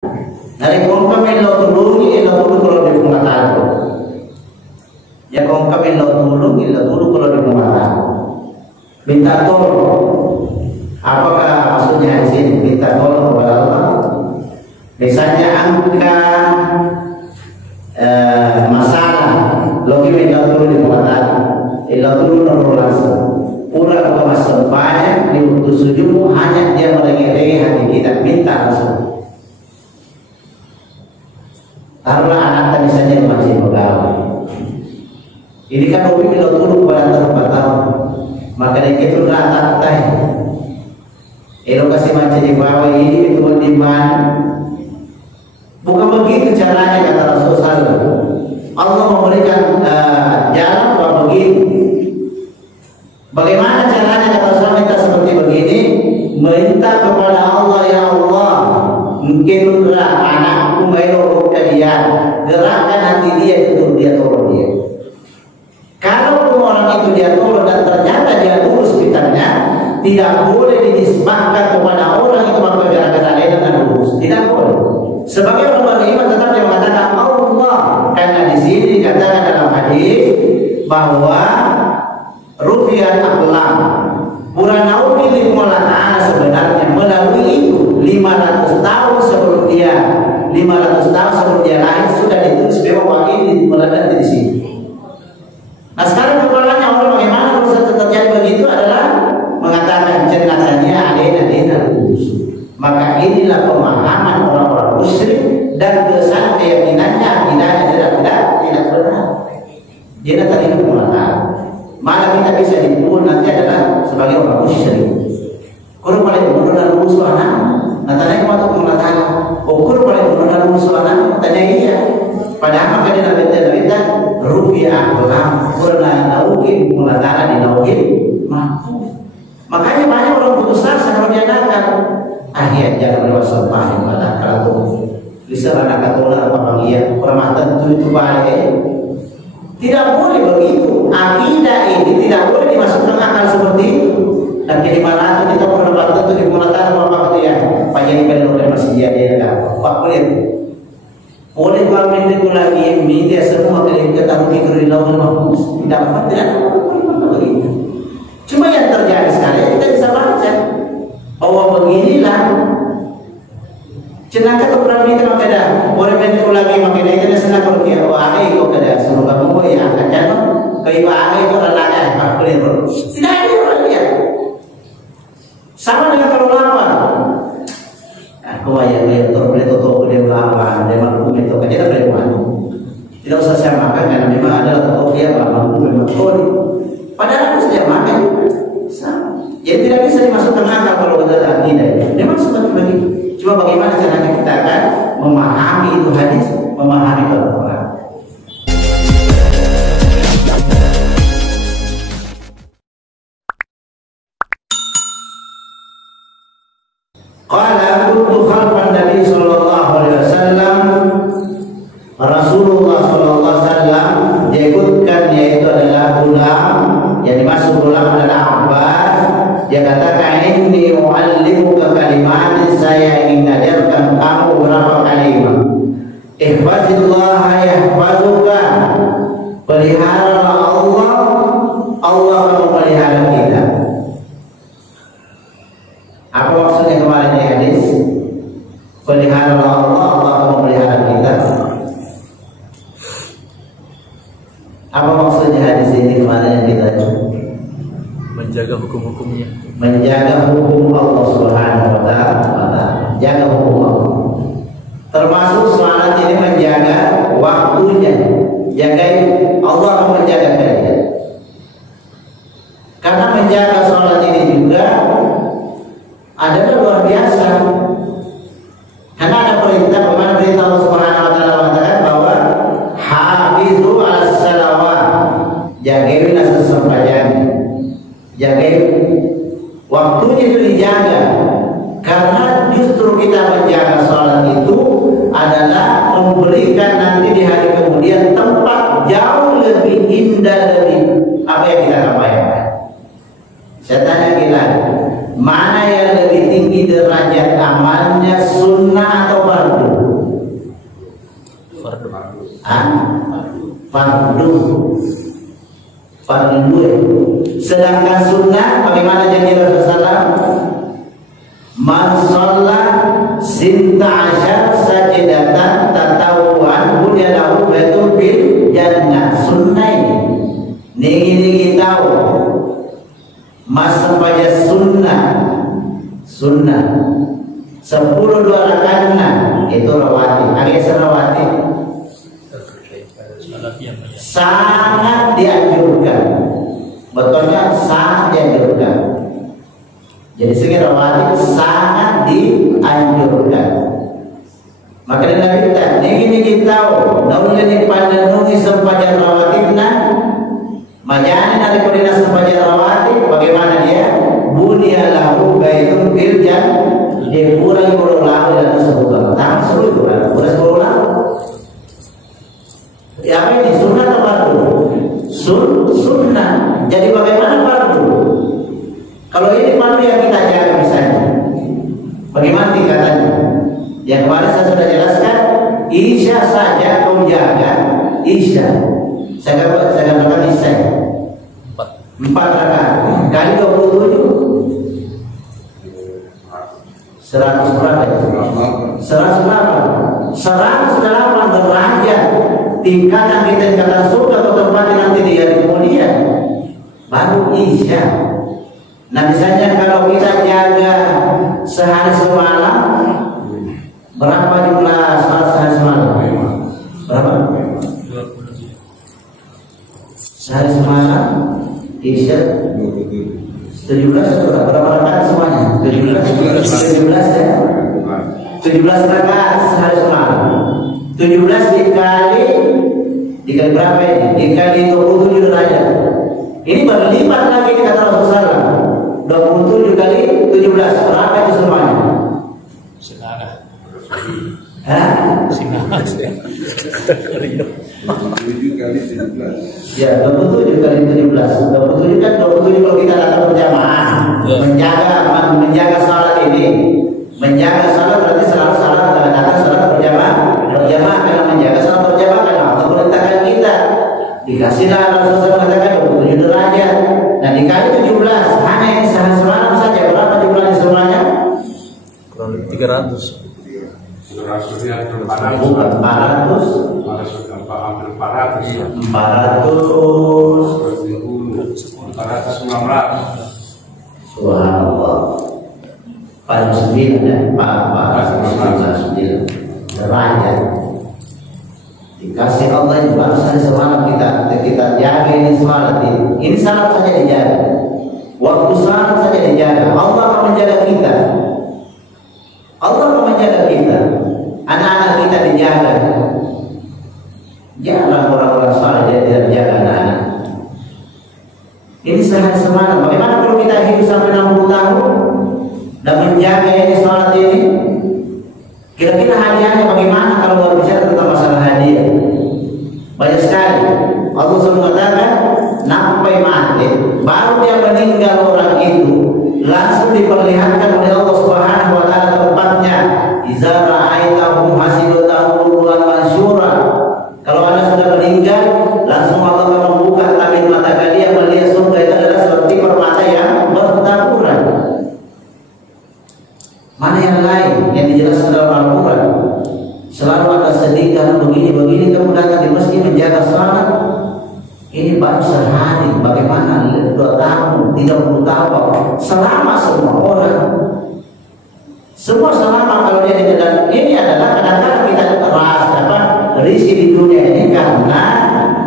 Dari kung kami lo tulungi, ilo tulung kalau di pengatakan. Ya kung kami lo tulungi, ilo tulung kalau di pengatakan. Minta tolong. Apakah maksudnya di sini? Minta tolong kepada Allah. Misalnya angka masalah, logi minta tolong di pengatakan. Ilo tulung nomor langsung. Pura atau masuk banyak diutus sujudmu hanya dia merengi-rengi hati kita, minta langsung. Taruhlah anak tadi saja masih pegawai. Ini kan hobi bila turun pada tempat maka dia itu rata tay. Elokasi macam di bawah ini itu di mana? Bukan begitu caranya kata Rasulullah. Allah memberikan jalan bahwa begini. Bagaimana caranya kata Rasulullah minta seperti begini? Minta kepada Allah, ya Allah, mungkin gerak anakku melok dia, gerakkan hati dia itu dia tolong dia. Kalau orang itu dia tolong dan ternyata dia lurus pikirannya, tidak boleh dinisbahkan kepada orang itu maka gara-gara lain dan lurus, tidak boleh. Sebagai orang beriman tetap dia mengatakan Allah, karena di sini dikatakan dalam hadis bahwa rufiat aqlam Puranaumi Allah Ta'ala sebenarnya melalui itu 500 tahun sebelum dia 500 tahun sebelum dia lahir sudah ditulis bahwa ini meledak di sini. Nah sekarang persoalannya orang bagaimana kalau terjadi begitu adalah mengatakan jenazahnya ada lurus. Maka inilah pemahaman orang-orang musyrik dan kesan keyakinannya akidahnya tidak benar. Dia tadi mengatakan malah kita bisa dipukul nanti adalah sebagai orang musyrik. Kurang paling bunuh dan musuh anak. Natanya waktu mengatakan, ukur paling bunuh dan musuh anak. Tanya iya. Padahal maka dia berita rupiah kelam kurang naukin mengatakan di naukin mampu. Makanya banyak orang putus asa kalau dia nakal. Akhirnya jangan lewat paling pada kalau bisa anak katola apa dia permatan itu balik. Tidak boleh begitu. Akidah ini tidak boleh dimasukkan akal seperti itu. Dan kiriman itu kita pernah itu dimulakan apa dia panjang pada masih dia Pak boleh. Boleh bangun itu lagi media semua kita tahu di lautan mahfuz. Tidak begitu. Cuma yang terjadi sekarang kita bisa baca bahwa beginilah cenaka tu pernah kita makada orang itu lagi makada kita senang kalau dia wahai kau kada suruh kamu kau ya akan kai wahai kau lagi apa boleh tidak ada orang dia sama dengan kalau lapar aku ayah dia boleh tutup dia lapar dia mampu itu kan dia boleh makan tidak usah saya makan karena memang ada tutup dia mampu memang kau padahal aku saja makan sama jadi tidak bisa dimasukkan akal kalau ada akidah memang seperti begitu. Cuma bagaimana caranya kita akan memahami itu hadis, memahami Al-Quran. Qala kuntu khalfan Nabi sallallahu alaihi wasallam. Rasulullah sallallahu alaihi wasallam disebutkan yaitu adalah ulam, yang dimaksud ulam adalah Abbas. Dia katakan inni muallimuka kalimat, saya ingin mengajarkan kamu beberapa kalimat. Ihfazillah yahfazuka. Peliharalah Allah, Allah akan memelihara kita. Apa maksudnya kemarin di hadis? Peliharalah Allah, Allah akan memelihara kita. Apa maksudnya hadis ini kemarin yang kita menjaga hukum-hukumnya, menjaga hukum Allah Subhanahu wa Ta'ala, jaga hukum Allah. Termasuk salat ini menjaga waktunya, jaga Allah akan menjaga kalian. Karena menjaga salat ini juga adalah luar biasa. Karena ada perintah, bagaimana perintah Allah Subhanahu wa Ta'ala mengatakan bahwa hafizu 'alas salawat, jagain sesembahyang. Jaga waktunya itu dijaga karena justru kita menjaga sholat itu adalah memberikan nanti di hari kemudian tempat jauh lebih indah lebih apa yang kita rapakan. Saya tanya gila, mana yang lebih tinggi derajat amalnya sunnah atau fardu? fardu. Sedangkan sunnah bagaimana janji Rasulullah? Man shalla sinta asyar sajidatan tatawuan budyalahu baitul bil jannah. Sunnah ini tahu mas sampaya sunnah 10 dua rakaat itu rawatib. Agak rawatib sangat dianjurkan, betulnya sangat dianjurkan. Jadi segi rawatib sangat dianjurkan. Maka Nabi kita ini tahu naulani pandanungi sempadan rawatibna majani dari kodina sempadan rawatib bagaimana dia bunia lahu baitun bil jannah. Dia kurang berulang dan sebutkan tak seru itu kan kurang berulang. Ya apa ini sunnah atau fardu? Sunnah. Jadi bagaimana fardu? Kalau ini fardu yang kita jaga misalnya, bagaimana tingkatannya? Yang kemarin saya sudah jelaskan, isya saja kau jaga isya. Saya katakan isya 4 rakaat kali 27 100 berapa? 108 derajat tingkatan kita tingkatan surga atau tempat nanti di hari kemudian baru isya. Nah misalnya kalau kita jaga sehari semalam berapa jumlah sholat sehari semalam? Berapa? Sehari semalam isya 17 berapa rakaat semuanya? 17 ya. 17 rakaat sehari semalam. 17 dikali berapa ini? Dikali 27 derajat. Ini berlipat lagi kata Rasulullah. 27 kali 17 berapa itu semuanya? Senara. Hah? Senara. 27 kali 17. Ya, 27 kali 17. 27 kan 27 kalau kita datang berjamaah. Menjaga salat ini. Menjaga salat berarti selalu salat datang salat berjamaah karena menjaga salat berjamaah karena Allah perintahkan kita. Dikasihlah Rasulullah mengatakan 27 derajat. Nah dikali 17 hanya yang sehari semalam saja berapa jumlahnya semuanya? Kurang lebih 300. 400 Subhanallah. Pada 9 ya, Pak 9 derajat. Dikasih Allah ini baru saja semalam kita jaga ini salat ini salat saja dijaga. Waktu salat saja dijaga. Allah akan menjaga kita. Allah akan menjaga kita. Anak-anak kita dijaga. Jangan orang-orang saleh dia tidak menjaga anak-anak. Ini sehari semalam. Bagaimana kalau kita hidup sampai 60 tahun dan menjaga ini salat ini? Kira-kira hadiahnya bagaimana kalau berbicara tentang masalah hadiah? Banyak sekali. Allah SWT mengatakan, sampai mati, baru dia meninggal orang itu, langsung diperlihatkan oleh Allah Subhanahu Wa Taala tempatnya. Iza ra'aitahum hasibutahum wa mansyura. Kalau Anda sudah meninggal, langsung Allah akan membuka tabir mata kalian melihat surga itu adalah seperti permata yang bertaburan. Mana yang lain yang dijelaskan dalam Al-Quran? Selalu ada sedih kalau begini kamu datang di masjid menjaga salat. Ini baru sehari, bagaimana 2 tahun, 30 tahun, selama semua orang. Semua selama kalau dia tidak. Ini adalah kadang-kadang kita keras dapat risih di dunia ini karena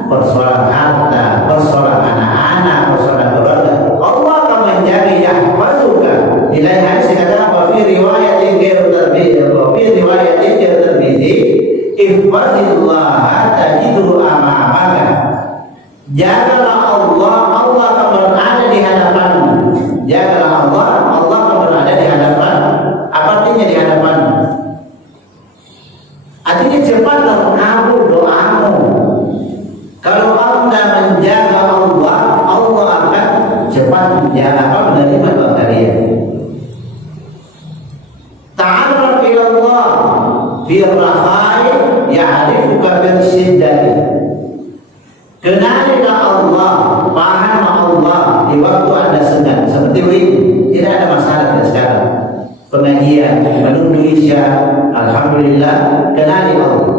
persoalan harta, persoalan anak-anak, persoalan keluarga. Allah akan menjaga yahfazuka. Nilai hadis dikatakan wa fi riwayatin ghairu terbizi ihfazillah tajidhu amamaka. Jagalah Allah, Allah akan berada di hadapanmu. Jagalah Allah, Allah akan berada di hadapan. Apa artinya di hadapanmu? Artinya cepat terkabul doamu. Kalau Anda menjaga Allah, Allah akan cepat menjaga menerima doa kalian. Ta'arraf ila Allah fi rakhai ya'rifuka fil syiddati. Kenalilah Allah, pahamlah Allah di waktu Anda sedang seperti ini. Tidak ada masalah sekarang. Pengajian, menunggu isya, alhamdulillah, kenali Allah.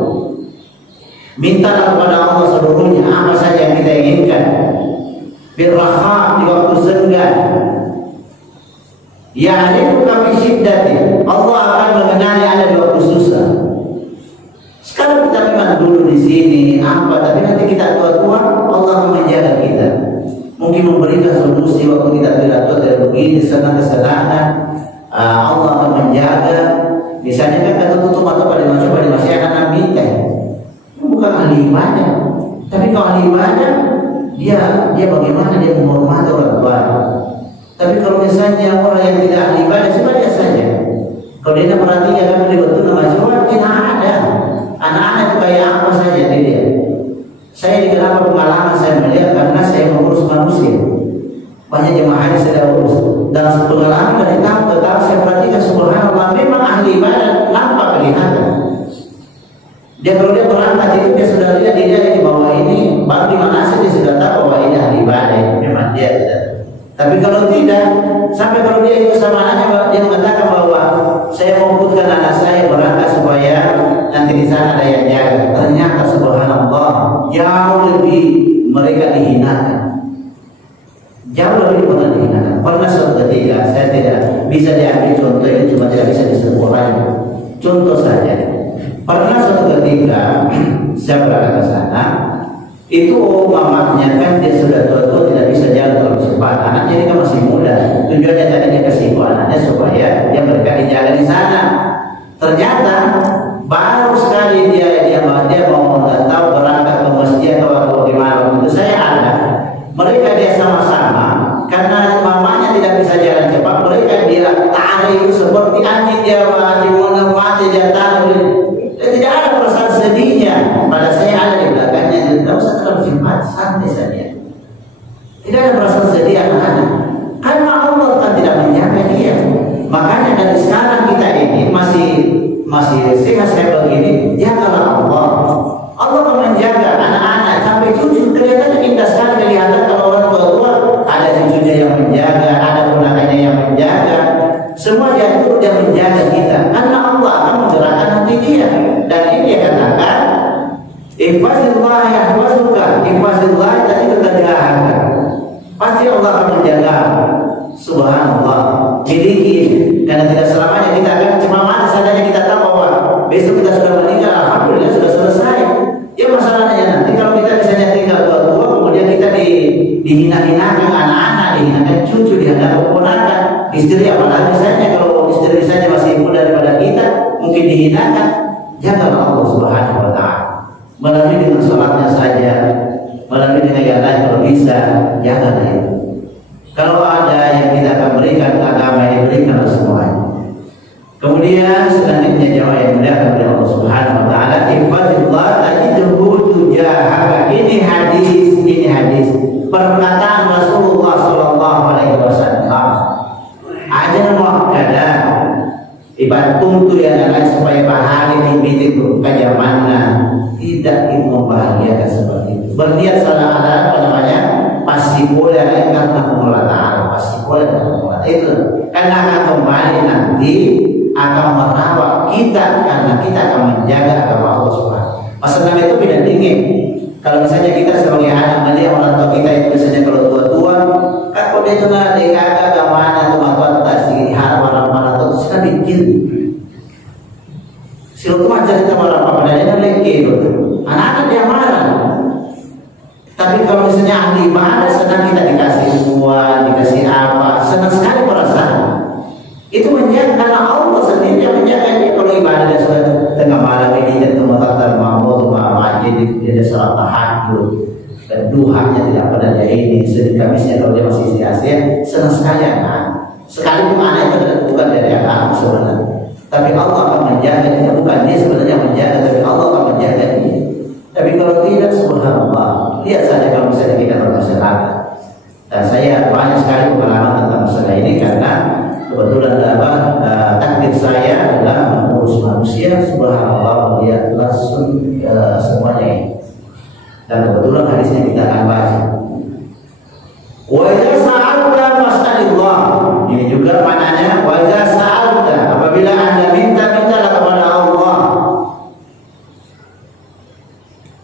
Mintalah kepada Allah seluruhnya apa saja yang kita inginkan. Birraha di waktu senggang. Ya'rifuka fi syiddati. Allah akan mengenali Anda di waktu susah. Sekarang kita memang dulu di sini apa, tapi nanti kita tua-tua Allah akan menjaga kita. Mungkin memberikan solusi waktu kita tidak tua tidak begini, kesenangan. Allah akan menjaga. Misalnya kan kata tutup mata pada masih anak minta. Bukan ahli ibadah, tapi kalau ahli ibadah dia bagaimana dia menghormati orang tua. Tapi kalau misalnya orang yang tidak ahli ibadah cuma dia saja. Kalau dia perhatikan kan dia betul nama Jawa tidak ada. Anak-anak itu kayak apa saja dia. Saya di kenapa pengalaman saya melihat karena saya mengurus manusia. Banyak jemaah yang saya urus. Dan pengalaman dari tahun ke tahun saya perhatikan subhanallah memang ahli ibadah nampak kelihatan. Dia kalau dia berangkat itu dia sudah lihat dia di bawah ini, baru di mana saja dia sudah tahu bahwa ini ahli ibadah. Memang dia tidak. Tapi kalau tidak, sampai kalau dia itu sama anaknya dia mengatakan bahwa saya membutuhkan anak saya berangkat supaya nanti di sana ada yang jaga. Ternyata subhanallah jauh lebih mereka dihinakan. Jauh lebih pernah dihinakan. Pernah suatu ketika saya tidak bisa diambil contoh ini cuma tidak bisa disebutkan. Contoh saja. Pernah suatu ketika saya berangkat ke sana, itu mamanya kan dia sudah tua-tua tidak bisa jalan terlalu cepat. Anaknya ini kan masih muda. Tujuannya tadinya kasih anaknya supaya dia mereka dijaga di sana. Ternyata baru sekali dia mau tahu berangkat ke masjid atau bagaimana itu saya ada. Mereka dia sama-sama karena mamanya tidak bisa jalan cepat. Mereka dia tarik seperti anjing dia mati dia tarik. Tidak ada perasaan sedihnya. Pada saya ada di belakangnya. Tidak usah terlalu cepat, santai saja. Tidak ada perasaan sedih anak-anak. Karena Allah kan tidak menjaga dia. Makanya dari sekarang kita ini masih sehat begini. Jagalah Allah. Allah akan menjaga anak-anak sampai cucu. Kelihatannya indah sekali kelihatan kalau orang tua-tua ada cucunya yang menjaga, ada ponakannya yang menjaga. Semua yang turut yang menjaga kita. Karena Allah akan menggerakkan hati dia. Dan ini dia katakan, ihfazillah yahfazuka. Ihfazillah tadi ketegahan. Pasti Allah akan menjaga. Subhanallah. Miliki. Karena tidak selamanya kita akan cuma mati saja kita tahu bahwa besok kita sudah meninggal. Alhamdulillah sudah selesai. Ya masalahnya nanti kalau kita misalnya tinggal tua-tua kemudian kita dihina-hinakan anak-anak, dihinakan cucu, dihinakan keponakan, istri apalagi misalnya kalau istri misalnya masih muda daripada kita mungkin dihinakan. Jagalah Allah Subhanahu wa ta'ala melalui dengan sholatnya saja, melalui dengan yang lain kalau bisa, jagalah itu. Kalau ada yang kita akan berikan agama yang diberikan semuanya. Kemudian selanjutnya jamaah yang muliakan oleh Allah Subhanahu wa ta'ala, ihfazillah tajidhu tujahaka. Ini hadis perkataan Rasulullah sallallahu alaihi wasallam. Ajal muakkada ibatum tu yang lain supaya bahari mimpi itu kajamanna tidak ingin membahagiakan seperti itu. Berniat salah ada apa namanya? Pasti boleh karena Allah Ta'ala, pasti boleh karena itu karena akan kembali nanti akan merawat kita karena kita akan menjaga agama Allah Subhanahu. Masalah itu tidak dingin. Kalau misalnya kita sebagai anak melihat orang tua kita itu misalnya kalau tua-tua, kan kalau dia tuh nggak dikagak kemana tuh apa tadi hal mana tuh suka bikin. Siapa macam cerita malam apa dia lagi anak-anak dia marah. Tapi kalau misalnya ahli ibadah senang kita dikasih uang, dikasih apa, senang sekali perasaan. Itu menjaga karena Allah sendiri yang menjaga dia. Kalau ibadah dia sudah tengah malam ini jadi tempat mau tuh majid dia sholat tahajud dan duhanya tidak pada dia ini sedih kamisnya kalau dia masih sia-sia senang sekali anak. Sekalipun anak itu bukan dari anak sebenarnya, tapi Allah akan menjaga dia, bukan dia sebenarnya menjaga, tapi Allah akan menjaga dia. Tapi kalau tidak, subhanallah, lihat saja kalau misalnya kita bermasyarakat. Dan saya banyak sekali pengalaman tentang masalah ini karena kebetulan takdir saya adalah mengurus manusia, subhanallah, dia Dan kebetulan hadisnya kita akan baca. Wa idza sa'alta fas'alillah. Ini juga maknanya wa idza sa'alta, apabila Anda minta-mintalah kepada Allah.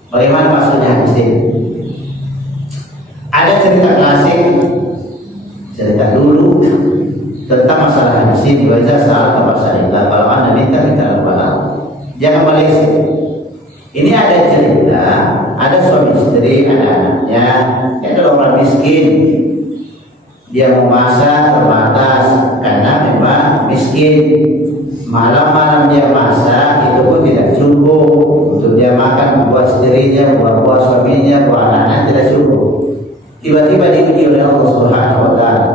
Bagaimana maksudnya hadis ini? Ada cerita klasik, cerita dulu tentang masalah hadis ini. Wa idza sa'alta fas'alillah. Kalau Anda minta-mintalah kepada Allah. Jangan meleset. Ini ada cerita, ada suami istri, ada anaknya, yang adalah orang miskin. Dia memasak terbatas karena memang miskin. Malam-malam dia masak, itu pun tidak cukup untuk dia makan buat istrinya, buat suaminya, buat anaknya, tidak cukup. Tiba-tiba diuji oleh Allah Subhanahu wa Ta'ala.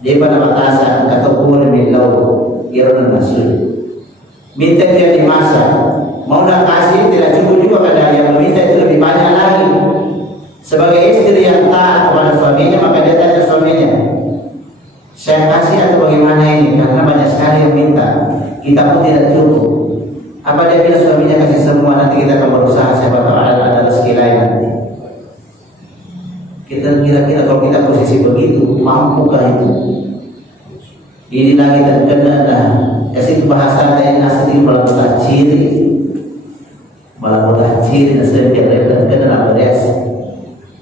Dia pada batasan atau umur milau irun nasul. Minta dia dimasak. Mau nak kasih tidak cukup juga pada yang meminta itu lebih banyak lagi. Sebagai istri yang taat kepada suaminya, maka dia tanya suaminya, saya kasih atau bagaimana ini? Karena banyak sekali yang minta, kita pun tidak cukup. Apa dia bilang suaminya kasih semua, nanti kita akan berusaha siapa tahu ada rezeki lain nanti. Kita kira-kira kalau kita posisi begitu, mampukah itu? Ini lagi terkena dah. Kasih bahasa lain asli melakukan ciri. Malah ciri dan sedikit lebar dalam beres.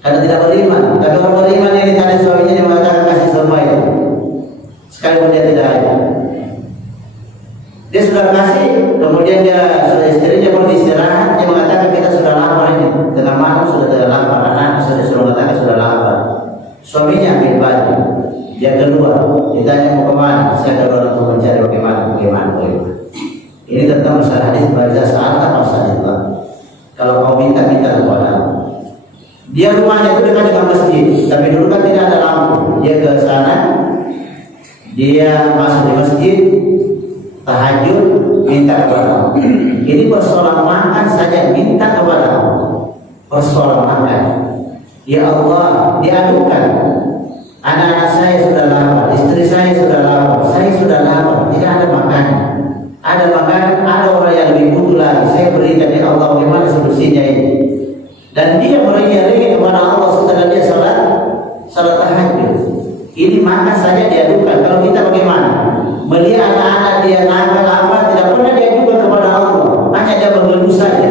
Karena tidak beriman. Tapi orang beriman yang ditanya suaminya dia mengatakan kasih semua itu. Sekalipun dia tidak ada. Dia sudah kasih, kemudian dia sudah istrinya perlu istirahat. Dia mengatakan kita sudah lapar ini. Tengah malam sudah tidak lapar. Anak sudah mengatakan sudah lapar. Suaminya ambil baju. Dia keluar. Ditanya mau kemana? Saya keluar untuk mencari bagaimana. Ini tentang masalah hadis baca saat apa sahaja. Kalau kau minta-minta kepada Allah. Dia rumahnya itu dekat dengan masjid, tapi dulu kan tidak ada lampu. Dia ke sana, dia masuk di masjid, tahajud, minta kepada Allah. Ini persoalan makan saja minta kepada Allah. Persoalan makan. Ya Allah, diadukan. Anak-anak saya sudah lapar, istri saya sudah lapar, saya sudah lapar, tidak ada makan. Ada makanan, ada orang yang lebih butuh lagi. Saya berikan ya Allah, bagaimana solusinya ini? Dan dia meringi-ringi kepada Allah setelah dia salat tahajud. Ini makan saja diadukan. Kalau kita bagaimana? Melihat anak-anak dia nakal apa, tidak pernah dia juga kepada Allah. Hanya dia mengeluh saja.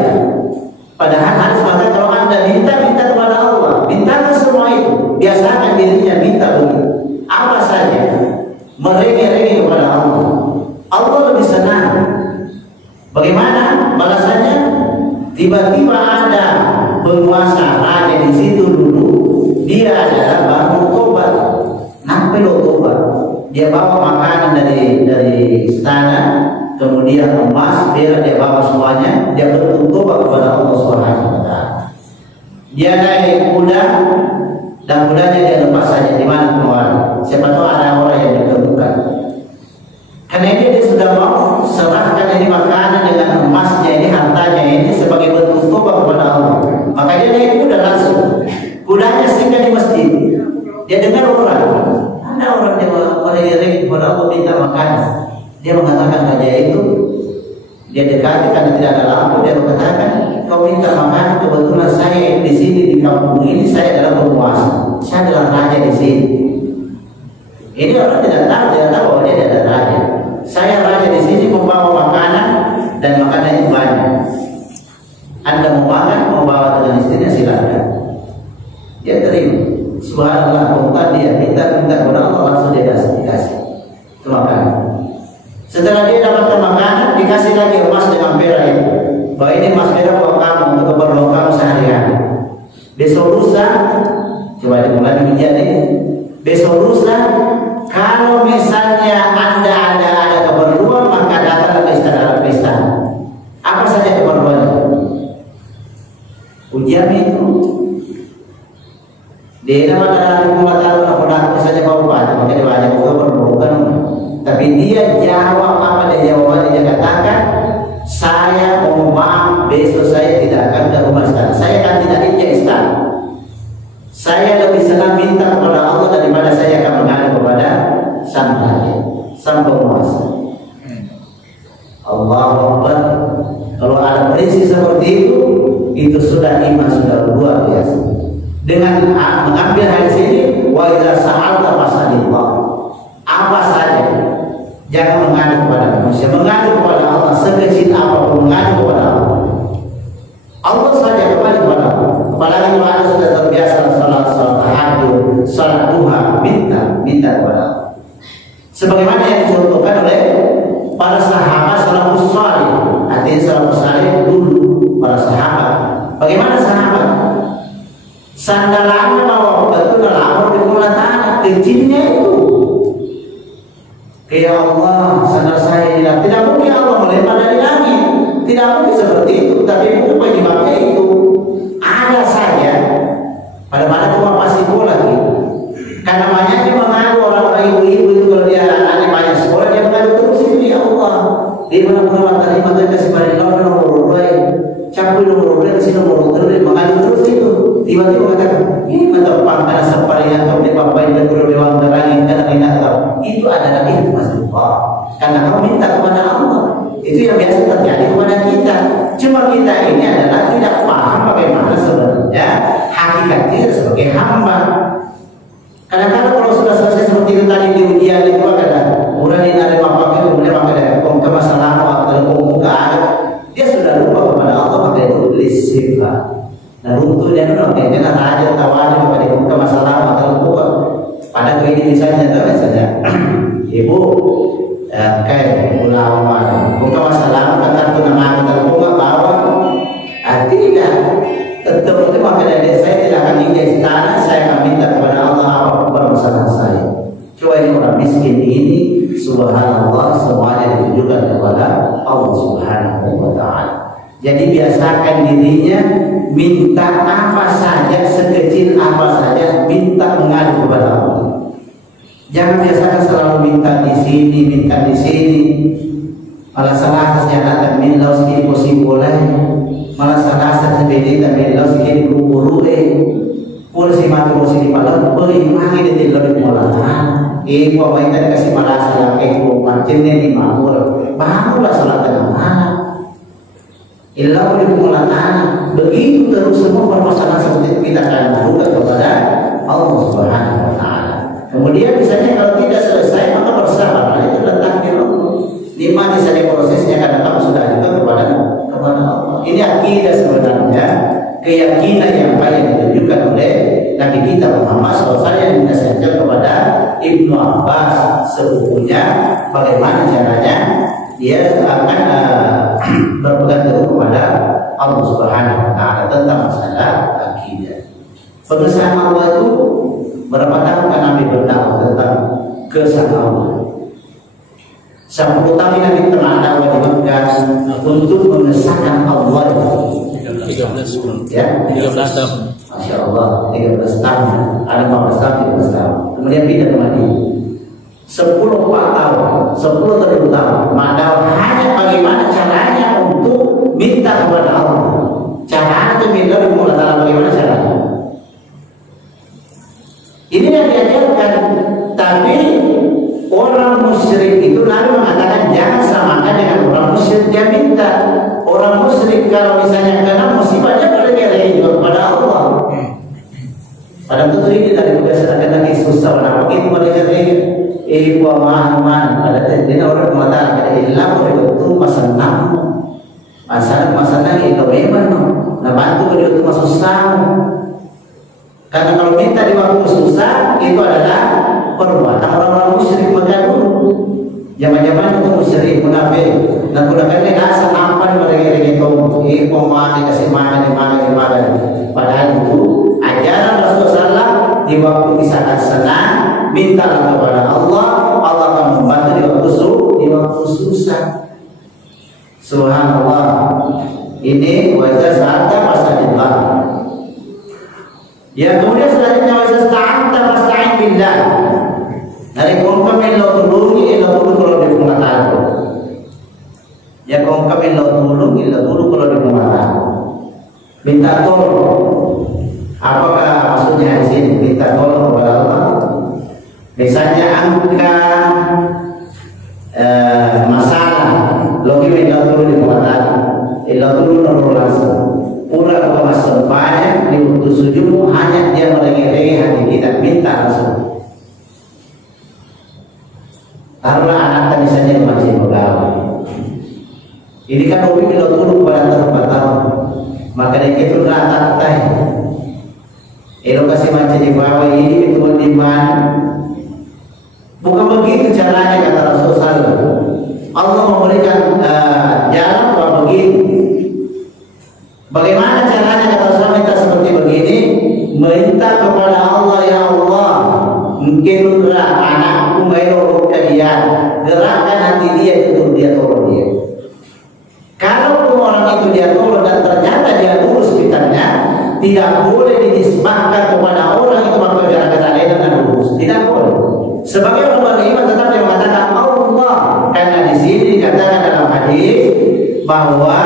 Padahal harus maka kalau Anda minta kepada Allah, mintakan semua itu. Biasakan dirinya minta begitu. Apa saja, meringi-ringi kepada Allah. Allah lebih senang. Bagaimana balasannya? Tiba-tiba ada penguasa raja di situ dulu. Dia adalah baru tobat. Nampak tobat. Dia bawa makanan dari istana, kemudian emas, perak dia bawa semuanya. Dia bertobat kepada Allah Subhanahu wa Ta'ala. Dia naik kuda dan kudanya dia lepas saja di mana keluar. Siapa tahu ada orang yang ditemukan. Karena dia sudah mau serahkan ini makanan dengan emasnya ini, hartanya ini sebagai bentuk tobat kepada Allah. Maka dia naik kuda langsung. Kudanya singgah di masjid. Dia dengar orang. Ada orang yang ringgit kepada Allah minta makanan. Dia mengatakan raja itu. Dia dekati karena tidak ada lampu. Dia mengatakan, kau minta makanan, kebetulan saya di sini di kampung ini saya adalah penguasa. Saya adalah raja di sini. Ini orang tidak tahu bahwa dia adalah raja. Saya raja di sini membawa makanan dan makanan itu banyak. Anda mau makan, mau bawa dengan istrinya silakan. Dia terima. Subhanallah, bukan dia minta kepada Allah langsung dia kasih. Itu makanan. Setelah dia dapatkan makanan, dikasih lagi emas dengan perak itu. Bahwa ini emas perak buat kamu untuk keperluan kamu sehari-hari. Besok lusa, coba dimulai ujian ini. Besok lusa, kalau misalnya Anda ada keperluan, maka datang ke istana. Apa saja keperluannya? Ujian itu. Dia ada mengatakan saja kau banyak, maka dia banyak bukan. Tapi dia jawab apa dia jawabannya, dia katakan, saya mau maaf, besok saya tidak akan ke rumah istana. Saya akan tidak ke istana. Saya lebih senang minta kepada Allah daripada saya akan mengadu kepada sang raja, sang penguasa. Allahu Akbar. Kalau ada prinsip kondisi seperti itu sudah iman sudah luar biasa. Dengan mengambil hadis ini, wa idza sa'alta fas'alillah. Apa saja, jangan mengadu kepada manusia, mengadu kepada Allah sekecil apapun, mengadu kepada Allah. Allah saja kembali kepada Allah. Apalagi kalau Anda sudah terbiasa salat tahajud, salat duha, minta kepada Allah. Sebagaimana yang dicontohkan oleh para sahabat salafus salih. Artinya salafus salih dulu para sahabat. Bagaimana sahabat? Sandalannya bawa betul dalam di bola tanah kecilnya itu. Ya Allah, sandal saya hilang. Tidak mungkin Allah melempar dari langit. Tidak mungkin seperti itu. Tapi bukan penyebabnya itu. Ada saja. Pada cuma pasti bola gitu. Karena banyaknya mengadu orang-orang ibu-ibu itu kalau dia anaknya banyak sekolah dia mengadu terus itu ya Allah. Di mana tadi mata kasih pada nomor baik. Campur nomor kasih nomor terus mengadu terus itu. Tiba-tiba katakan, ini mata pangkana sapari atau di papai dan guru dewan terangin karena tidak tahu. Itu adalah itu Allah. Karena kau minta kepada Allah. Itu yang biasa terjadi kepada kita. Cuma kita ini adalah tidak paham bagaimana sebenarnya hakikatnya sebagai hamba. Kadang-kadang kalau sudah selesai seperti itu tadi di ujian itu ada kemudian ditarik apa kemudian pakai ke masalah atau muka dia sudah lupa kepada Allah pakai itu lisifah. Nah untuk dia dulu kayaknya raja tawarin kepada muka masalah atau muka pada ini misalnya tahu saja ibu kayak ulama muka masalah kata tu nama kata muka bawa tidak tetap itu maka dari saya tidak akan ingin istana saya akan minta kepada Allah apapun permasalahan saya. Coba ini orang miskin ini subhanallah semuanya ditujukan kepada Allah subhanahu wa ta'ala. Jadi biasakan dirinya minta apa saja sekecil apa saja minta mengadu kepada Allah. Jangan biasakan selalu minta di sini malah salah sejarah min laus ini posiboleh malah salah sebeda tapi laus ini guru polisi mati polisi malah beri magi di dalam mulanya ibu baiknya kasih malah salah ibu macamnya di makmur barulah salah tengah ilah di mulanya begitu terus semua permasalahan seperti itu kita akan buka kepada Allah subhanahu wa ta'ala. Kemudian misalnya kalau tidak selesai maka bersabar, itu letaknya Allah. Nikmati saja prosesnya karena kamu sudah juga kepada Allah. Ini akidah sebenarnya, keyakinan yang banyak ditunjukkan oleh Nabi kita Muhammad SAW yang dinasihatkan kepada Ibnu Abbas sepupunya bagaimana caranya dia akan berpegang teguh kepada Allah Subhanahu wa ta'ala tentang masalah akidah. Pengesahan Allah itu berapa tahun kan Nabi berdakwah tentang keesaan Allah. 10 tahun Nabi tengah dakwah di Mekah untuk mengesahkan Allah. 13 tahun. Ya, 13 tahun. Masya Allah, 13 tahun. Ada 14 tahun, 13 tahun. Kemudian pindah ke Madinah. 4 tahun, 10 tahun. Madal hanya bagaimana caranya untuk minta kepada Allah. Caranya itu minta kepada Allah bagaimana caranya? Ini yang diajarkan. Tapi orang musyrik itu lalu mengatakan jangan samakan dengan orang musyrik dia minta. Orang musyrik kalau misalnya kena musibahnya bergerak juga kepada Allah. Padahal itu ini dari kebiasaan lagi susah orang begitu mereka ini man pada dia orang mengatakan ada hilang itu masalah itu memang nah bantu dia itu masuk susah. Karena kalau minta di waktu susah itu adalah perbuatan orang-orang musyrik Mekah dulu. Zaman-zaman itu musyrik munafik. Dan munafik ini asal nampan mereka itu pemain dikasih mana di mana. Padahal itu ajaran Rasulullah di waktu misalkan senang mintalah kepada Allah, Allah akan membantu di waktu susah. Subhanallah. Ini wajah saatnya pasalillah. Ya kemudian selanjutnya wasta'anta fasta'in billah. Dari kami lo tulungi ilo tulu kalau di pengatakan. Ya kami lo tulungi ilo tulu kalau di pengatakan. Minta tolong. Apakah maksudnya di sini minta tolong kepada Allah? Misalnya angka masalah logi minta tolong di pengatakan. illa dulu langsung. Pura ke masa banyak diutus sujudmu hanya dia merengi-rengi hati kita minta langsung. Taruhlah anak tadi saja masih pegawai. Ini kan hobi bila turun pada terbatal, maka dia itu rata tay. Edukasi macam di bawah ini itu di mana? Bukan begitu caranya kata Rasulullah. Allah memberikan jalan bahwa begitu. Bagaimana caranya kata Rasulullah minta seperti begini? Minta kepada Allah, ya Allah, mungkin anakku melorot dia, gerakkan hati dia untuk dia tolong dia. Kalau orang itu dia tolong dan ternyata dia lurus pikirannya, tidak boleh dinisbahkan kepada orang itu maka gara-gara lain dan lurus, tidak boleh. Sebagai orang beriman tetap dia mengatakan Allah, karena di sini dikatakan dalam hadis bahwa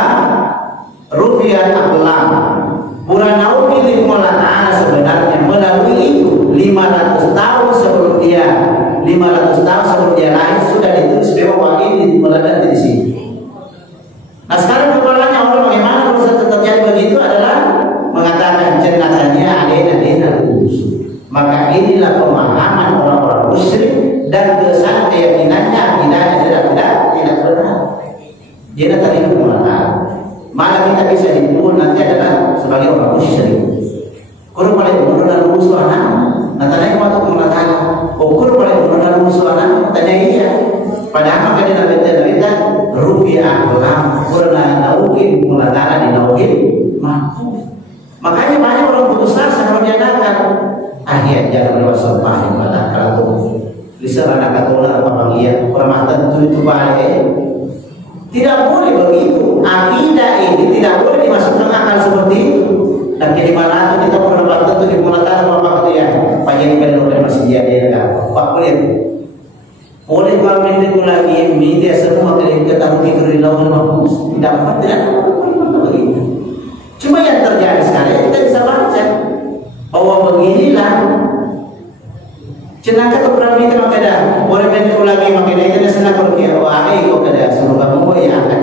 rufiat aqlam Puranawi milik Allah Ta'ala sebenarnya melalui itu 500 tahun sebelum dia 500 tahun sebelum dia lahir sudah ditulis bahwa ini meledak di sini. Nah sekarang kepalanya orang bagaimana kalau terjadi begitu adalah mengatakan jenazahnya ada lurus. Maka inilah pemahaman orang-orang musyrik dan kesalahan keyakinannya tidak benar. Dia tadi mengatakan mana kita bisa dipukul nanti adalah sebagai orang musyrik. Kurang paling bodoh dan musuh anak. Natanya waktu mengatakan, ukur paling bodoh dan musuh anak. Tanya iya. Padahal maka dia nanti rupiah kelam kurang naukin mengatakan di naukin mampu. Makanya banyak orang putus asa kalau dia datang. Akhirnya jangan lewat yang pada kalau bisa anak katola apa dia permatan itu balik. Tidak boleh begitu. Akidah ini tidak boleh dimasukkan akal seperti itu. Dan di mana itu kita pernah tentu di mengatakan apa itu ya. Panjang pada lokal masih jadi ada. Pak boleh. Boleh kalau itu lagi media semua kita taruh di lautan mahfuz. Tidak begitu. Cuma yang terjadi sekarang kita bisa baca bahwa beginilah cenaka tu perang itu makada orang itu lagi makada itu senang kalau dia wahai kau kada suruh kamu ya akan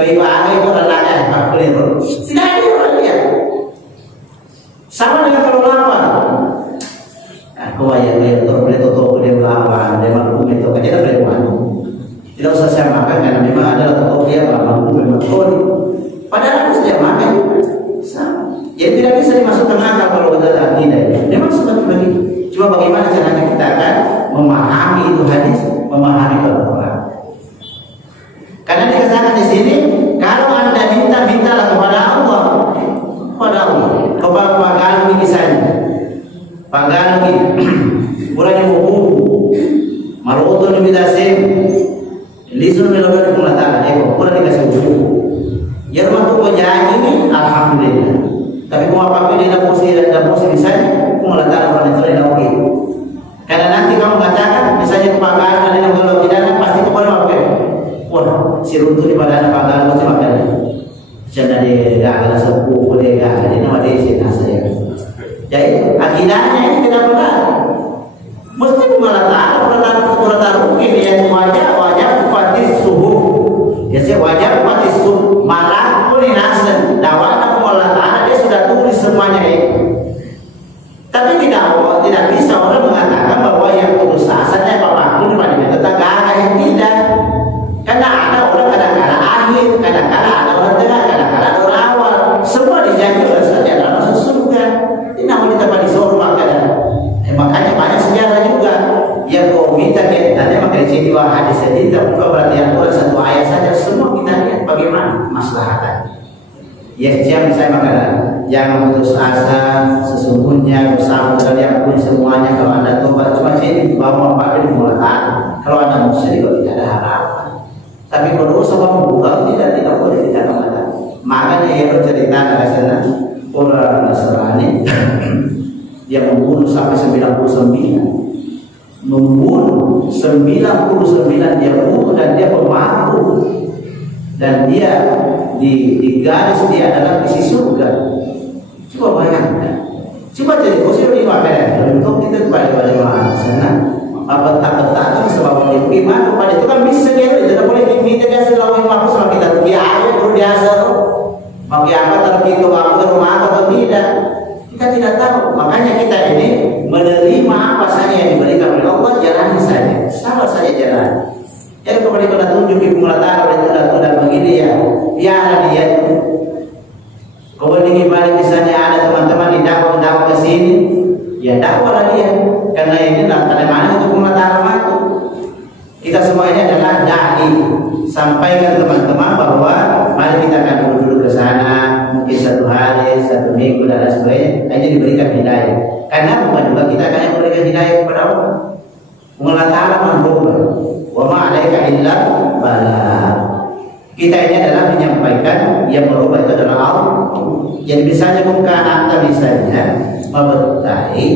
kai wahai kau lagi apa boleh tidak ada orang dia sama dengan kalau lapar aku ayat dia boleh tutup boleh lapar dia mampu itu kerja boleh mana tidak usah saya makan karena memang adalah tutup dia mampu memang padahal harus dia makan jadi tidak bisa dimasukkan akal kalau ada akidah memang seperti begitu. Cuma bagaimana caranya kita akan memahami itu hadis, memahami Al-Quran. Karena dikatakan di sini, kalau anda mintalah kepada Allah, kepada pagalu misalnya, pagalu kurang buku, malutul bidasim, lisun melodor mengatakan, kurang dikasih buku. Ya rumah tu penyanyi ini, alhamdulillah. Tapi mau apa dia dapat posisi misalnya, aku meletakkan orang itu tidak oke. Karena nanti kamu katakan, misalnya kebanggaan dan yang kalau tidak pasti kepada apa? Wah, si runtuh di badan banggaan macam apa ni? Jangan dia ada sepupu dia ada, ini nama dia sih saya. Jadi akidahnya ini tidak benar. Mesti meletakkan perkataan mungkin yang wajah kupatis suhu. Ya saya wajah kupatis suhu. Malah pun ini nasen dakwah aku meletakkan dia sudah tulis semuanya itu. Tapi tidak bisa orang mengatakan bahwa yang putus asanya Bapak itu dibandingkan tetangga yang tidak. Karena ada orang kadang-kadang akhir, kadang-kadang ada orang tengah, kadang-kadang ada orang awal. Semua dijanji oleh saja dalam masuk surga. Ini namun kita pada surga makanya banyak sejarah juga. Yang kau minta nanti maka di dua hadis saja bukan berarti yang Quran satu ayat saja. Semua kita lihat bagaimana maslahatnya. Ya siapa saya makanan. Jangan putus asa, sesungguhnya bersama dengan yang pun semuanya. Kalau anda tobat cuma sini bawa apa di muatan. Kalau anda musyrik tidak ada harapan. Tapi kalau sama membuka tidak boleh tidak ada. Makanya ia bercerita dari sana orang Nasrani dia membunuh sampai 99, membunuh 99 dia bunuh dan dia pemabuk dan dia di garis dia adalah isi surga. Coba bayangkan. Coba jadi posisi di mana? Untuk kita pada mana sana? Apa tak sebab ini gimana? Pada itu kan bisa dia tidak boleh minta dia selalu mampu sama kita. Dia ada perlu biasa. Pakai apa terpitu aku ke rumah atau tidak? Kita tidak tahu. Makanya kita ini menerima apa saja yang diberikan oleh Allah, jalani saja. Sabar saja jalan. Jadi kepada kita tunjuk ibu melatar oleh tunda begini ya, biar dia. Kemudian balik misalnya ada teman-teman di dakwah ke sini, ya dakwah dia. Karena ini tanda mana untuk melatar itu. Kita semua ini adalah dai. Sampaikan teman-teman bahwa mari kita akan duduk ke sana, mungkin 1 hari, 1 minggu dan lain sebagainya, hanya diberikan hidayah. Karena bukan juga kita akan memberikan hidayah kepada Allah. Allah Ta'ala menurut wa ma'alaika illa balagh. Kita ini adalah menyampaikan, yang berubah itu adalah Allah. Jadi misalnya bukan anta misalnya memberitahi,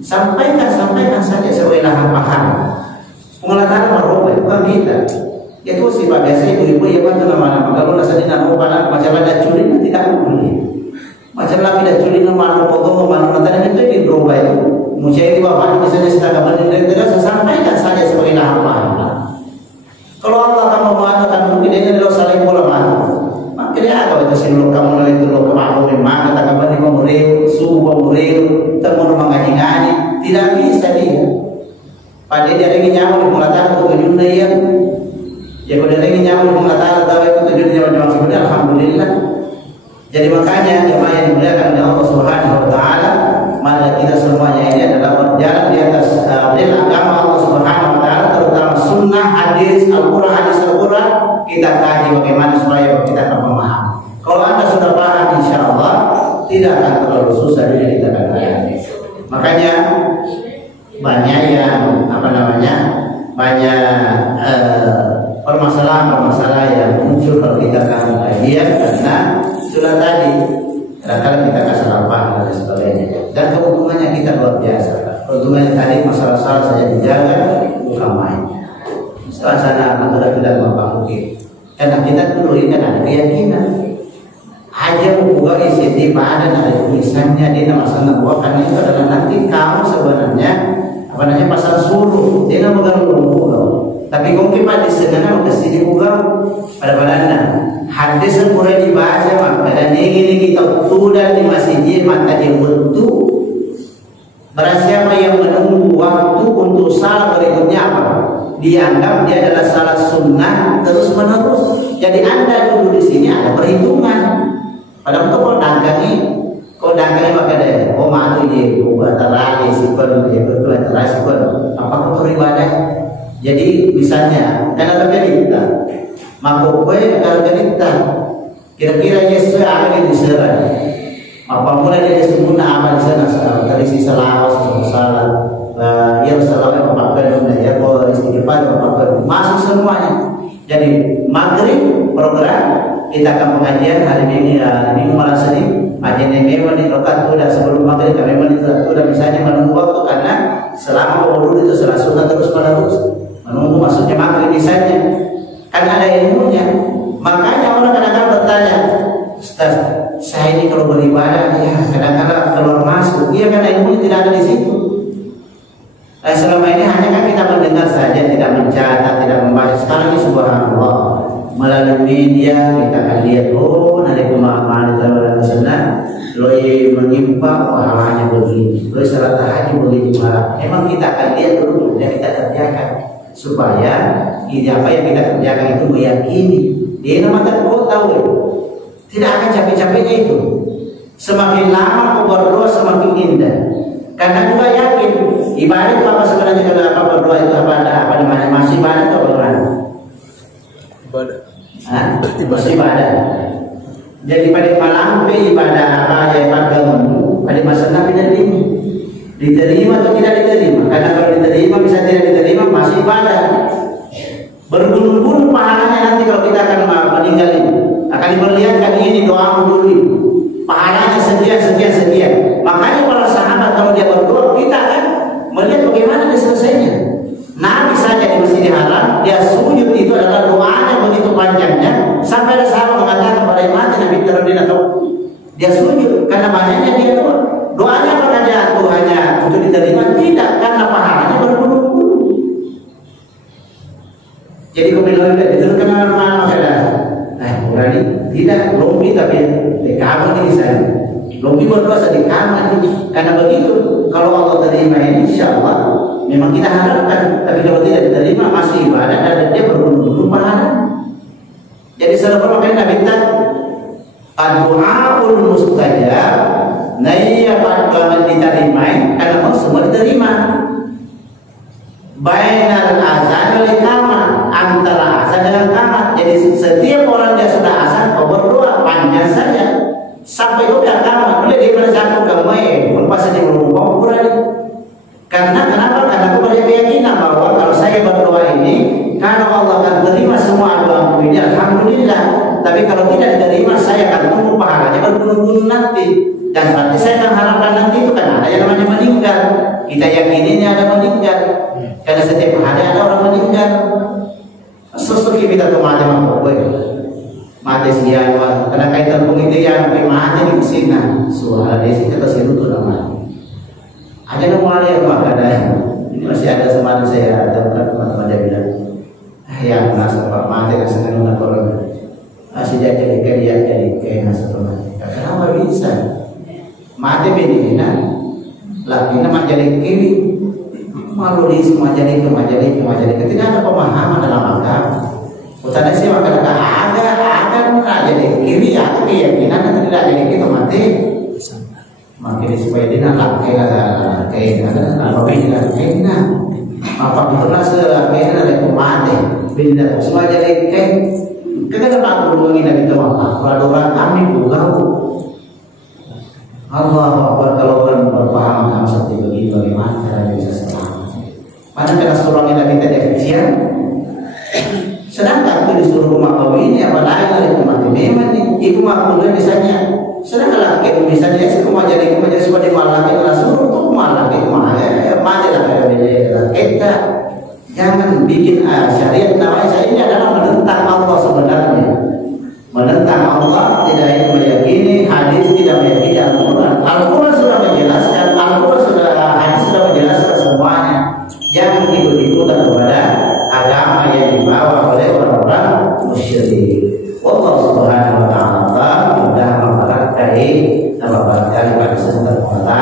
sampaikan saja sesuai lahan paham. Allah Ta'ala merubah, bukan kita. Itu sifat biasa ibu-ibu yang bantu nama-nama. Kalau rasanya nama panas macam ada curi tidak boleh. Macam lagi ada curi nama potong nama tadi itu dirubah itu. Musyrik bapak misalnya setengah menit tidak sampaikan saja sebagai nama. Kalau Allah akan mematakan mungkin ini adalah saling bola mata. Makanya kalau itu sebelum kamu nanti dulu kemarin memang kata kamu pemuril, suhu pemuril, temu mengaji-ngaji tidak bisa dia. Padahal dia ingin nyaman mengatakan tujuan dia. Ya kalau dia ingin nyaman mengatakan tahu itu tujuan jamaah sebenarnya alhamdulillah. Jadi makanya jemaah yang dimuliakan oleh Allah Subhanahu wa taala, mari kita semuanya ini adalah berjalan di atas agama Allah Subhanahu wa taala, terutama sunnah, hadis, Al-Qur'an, Al-Qur'an, kita kaji bagaimana supaya kita akan memahami. Kalau Anda sudah paham insyaallah tidak akan terlalu susah di kita katakan. Makanya banyak yang banyak permasalahan yang muncul kalau kita akan kajian karena sudah tadi kadang-kadang kita salah paham dan sebagainya. Dan keuntungannya kita luar biasa. Keuntungannya tadi masalah-masalah saja dijaga bukan main. Masalah sana antara tidak memahami. Karena kita dulu ini kan ada keyakinan. Aja buka isi badan ada tulisannya di nama sana buah karena itu adalah nanti kamu sebenarnya pasal suruh dia nggak mengganggu. Tapi kau kipas di sana mau kesini buka pada badannya. Hadis sempurna dibaca maka dan ini kita sudah di masjid maka dia bentuk. Barang siapa yang menunggu waktu untuk salat berikutnya apa? Dianggap dia adalah salat sunnah terus menerus. Jadi Anda dulu di sini ada perhitungan. Padahal kau dagangi maka deh. Oh matu je, buat terali sikon, je betul terali sikon. Apa kau ibadah? Jadi misalnya karena terjadi kita, maka kue kalau kita kira-kira Yesus ada di sana. Apa mulai dari sempurna amal di sana dari sisi salawat, salat, ya salawat apa-apa dan ya kalau istighfar apa-apa masuk semuanya. Jadi maghrib program kita akan pengajian hari ini malam Senin. Kajian yang memang di rokat sudah sebelum maghrib kami memang sudah misalnya menunggu waktu karena selama wudhu itu salah sunnah terus menerus menunggu masuknya maghrib misalnya kan ada ilmunya. Makanya orang kadang-kadang bertanya, Ustaz, saya ini kalau beribadah ya kadang-kadang keluar masuk. Iya karena ilmunya tidak ada di situ. Selama ini hanya kan kita mendengar saja, tidak mencatat, tidak membaca. Sekarang ini subhanallah melalui media kita akan lihat nanti pemahaman dalam sana loi menimpa pahalanya begini, loi salat tahajud begini malah. Memang kita akan lihat dulu dan kita kerjakan supaya apa yang kita kerjakan itu meyakini. Dia nama kau tahu tidak akan capek-capeknya itu. Semakin lama kau berdoa semakin indah. Karena juga yakin ibadah itu apa sebenarnya kalau apa berdoa itu apa namanya masih ibadah atau bagaimana? Masih ibadah. Jadi pada malam ibadah apa ya pada masa Nabi diterima atau tidak diterima? Karena kalau diterima bisa tidak diterima masih ibadah. Berbulan-bulan pahalanya nanti kalau kita akan meninggal ini akan diperlihatkan ini doa dulu pahalanya sekian. Makanya para sahabat kalau dia berdoa kita akan melihat bagaimana dia selesainya. Nabi saja di Masjidil Haram dia sujud itu adalah doanya begitu panjangnya sampai ada sahabat mengatakan pada mati Nabi terlebih atau dia sujud karena banyaknya dia doa. Doanya apakah jatuh hanya untuk diterima? Tidak, karena pahalanya berbulan-bulan. Jadi kemudian itu kenal mana berani tidak lumpi tapi di kamar ini saya. Lumpi berdosa di kamar ini. Karena begitu kalau Allah terima ini insya Allah memang kita harapkan. Tapi kalau tidak diterima masih ibadah dan dia berbunuh-bunuh pahala. Jadi selalu makanya Nabi minta ad-du'aul mustajab. Nah iya banget diterima karena mau semua diterima. Bainal azan wal iqamah, antara azan dengan iqamah. Jadi setiap orang dia sudah azan kau berdoa panjang saja sampai kau iqamah. Boleh di mana satu gamai pun pas dia berdoa kurang. Karena kenapa? Karena aku punya keyakinan bahwa kalau saya berdoa ini karena Allah akan terima semua doaku ini, alhamdulillah. Tapi kalau tidak diterima saya akan tunggu pahalanya berbunuh-bunuh nanti. Dan berarti saya akan harapkan nanti itu kan ada yang namanya meninggal. Kita yakininya ada meninggal. Karena setiap hari ada orang meninggal. Sesuatu kita tuh mati mampu gue. Mati siapa? Karena kaitan pengitian sampai mati di sini. Suara desi kata siru tuh nama. Ada nomor yang ada. Ini masih ada semalam saya dapatkan teman-teman dia bilang, yang nasa pak mati dan senang dengan orang. Masih jadi kayak nasa mati. Kenapa bisa? Mati bedina, laki nama jadi kiri. Malu di semua jadi tidak ada pemahaman dalam agama. Utara sih maka ada jadi kiri atau keyakinan tidak jadi kita mati. Makin supaya dia nak kayak apa betul kayak ada mati. Bila semua jadi kayak nak berhubungi dengan kita kalau orang kami bukan. Allah Akbar kalau orang berpaham tentang seperti begini bagaimana cara bisa selamat. Macam kata surah kita minta dia kecil. Sedangkan itu disuruh rumah kau ini apa lain dari mati memang ibu makmulnya misalnya. Sedangkan laki misalnya semua jadi seperti malam kita suruh untuk malam itu mati lah kita jangan bikin syariat namanya saya ini adalah menentang Allah sebenarnya. Menentang Allah tidak meyakini hadis tidak meyakini Al-Quran. Al-Quran sudah menjelaskan, hadis sudah menjelaskan semuanya. Jangan ikut-ikutan kepada agama yang dibawa oleh orang-orang musyrik. Allah Subhanahu wa taala sudah memberkahi pada kesempatan